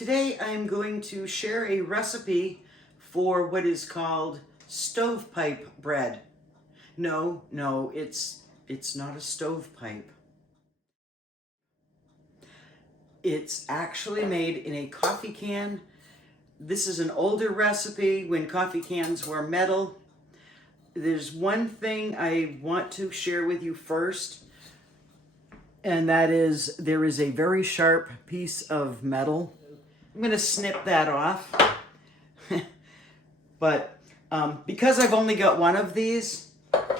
Today I'm going to share a recipe for what is called stovepipe bread. No, it's not a stovepipe. It's actually made in a coffee can. This is an older recipe when coffee cans were metal. There's one thing I want to share with you first, and that is there is a very sharp piece of metal. I'm going to snip that off. But because I've only got one of these,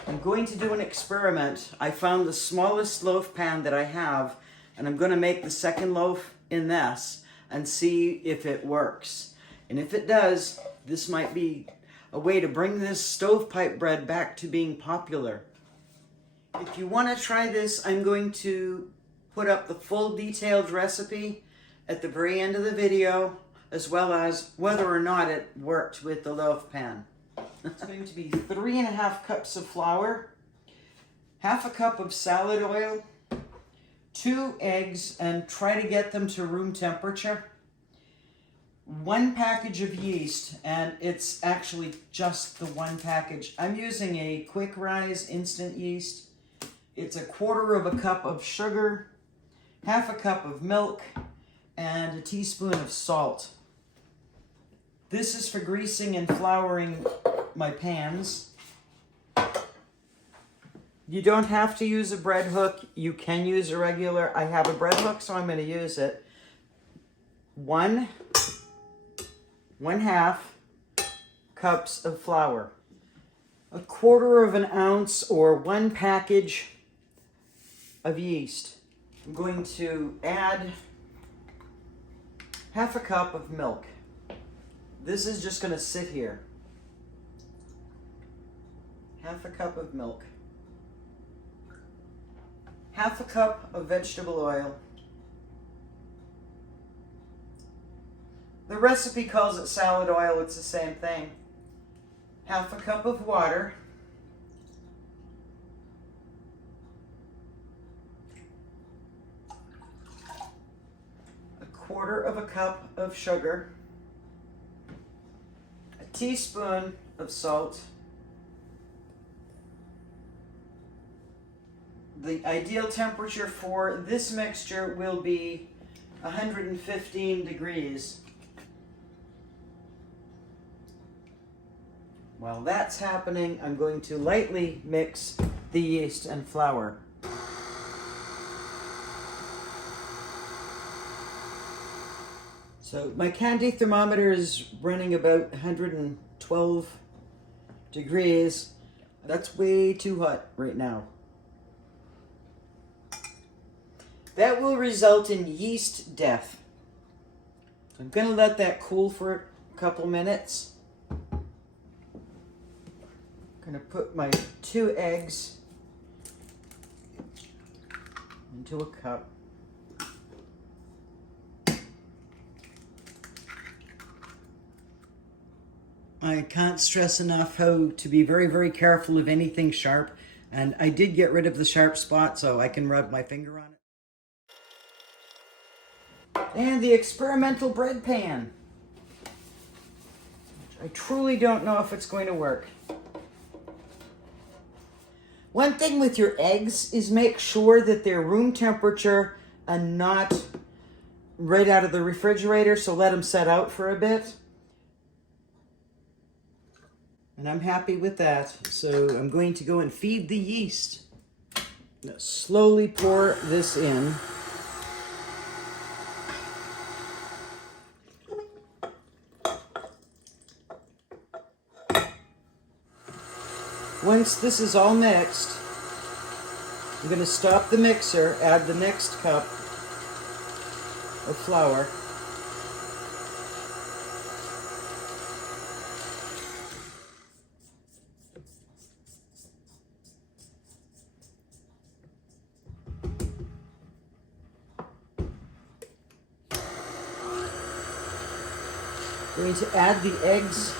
I'm going to do an experiment. I found the smallest loaf pan that I have, and I'm going to make the second loaf in this and see if it works. And if it does, this might be a way to bring this stovepipe bread back to being popular. If you want to try this, I'm going to put up the full detailed recipe at the very end of the video, as well as whether or not it worked with the loaf pan. It's going to be 3.5 cups of flour, half a cup of salad oil, 2 eggs, and try to get them to room temperature, 1 package of yeast, and it's actually just the 1 package. I'm using a quick rise instant yeast. It's 1/4 cup of sugar, half a cup of milk, and a teaspoon of salt. This is for greasing and flouring my pans. You don't have to use a bread hook. You can use a regular. I have a bread hook, so I'm going to use it. 1.5 cups of flour, 1/4 ounce or 1 package of yeast. I'm going to add half a cup of milk. This is just going to sit here. Half a cup of milk. Half a cup of vegetable oil. The recipe calls it salad oil, it's the same thing. Half a cup of water. A 1/4 cup of sugar. A teaspoon of salt. The ideal temperature for this mixture will be 115 degrees. While that's happening, I'm going to lightly mix the yeast and flour. So my candy thermometer is running about 112 degrees. That's way too hot right now. That will result in yeast death. So I'm going to let that cool for a couple minutes. I'm going to put my 2 eggs into a cup. I can't stress enough how to be very, very careful of anything sharp. And I did get rid of the sharp spot so I can rub my finger on it. And the experimental bread pan. I truly don't know if it's going to work. One thing with your eggs is make sure that they're room temperature and not right out of the refrigerator, so let them set out for a bit. And I'm happy with that, so I'm going to go and feed the yeast. Now, slowly pour this in. Once this is all mixed, I'm going to stop the mixer, add the next cup of flour. Going to add the eggs.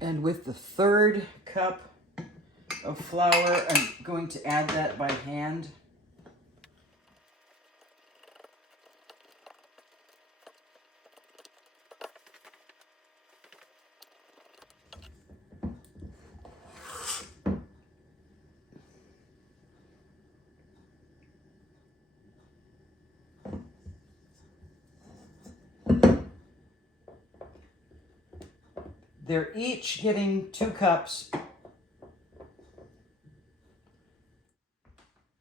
And with the 3rd cup of flour, I'm going to add that by hand. They're each getting 2 cups.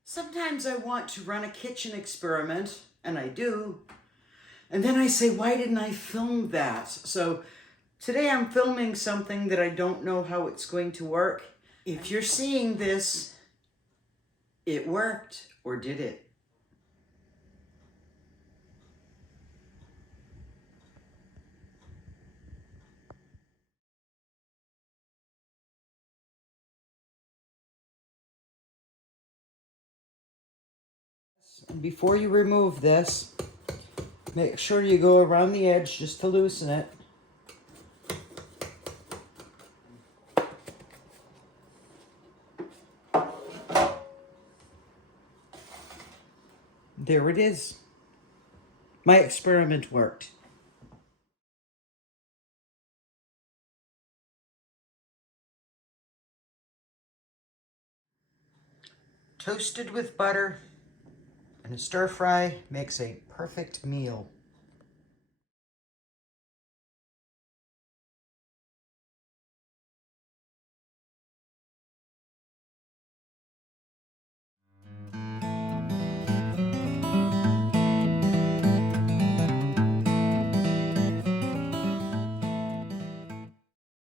Sometimes I want to run a kitchen experiment, and I do. And then I say, why didn't I film that? So today I'm filming something that I don't know how it's going to work. If you're seeing this, it worked, or did it? Before you remove this, make sure you go around the edge just to loosen it. There it is. My experiment worked. Toasted with butter and a stir fry makes a perfect meal.